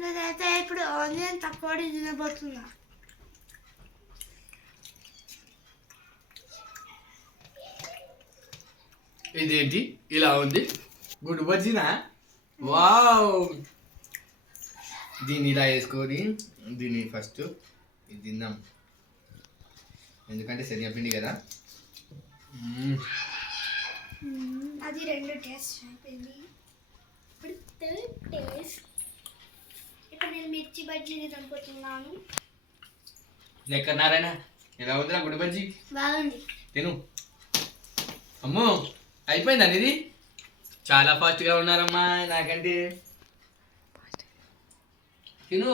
నేనైతే ఇప్పుడు ఆనియన్ తక్కువ తినబోతున్నా. ఇదేంటి ఇలా ఉంది? గుడ్డు బజ్జీనా? వావ్! దీన్ని ఇలా వేసుకొని దీన్ని ఫస్ట్ ఇది తిందాం, ఎందుకంటే శనగపిండి కదా. అది రెండు టేస్ట్ అయిపోయింది. ఇప్పుడు థర్డ్ టేస్ట్. ఇప్పుడు నేను మిర్చి బజ్జీని తినబోతున్నాను. లెక్క నారాయణ, ఎలా ఉందిరా గుడ్డు బజ్జీ? బాగుంది. తిను. అమ్మో, అయిపోయిందా ఇది? చాలా ఫాస్ట్గా ఉన్నారమ్మా నాకంటే. తిను.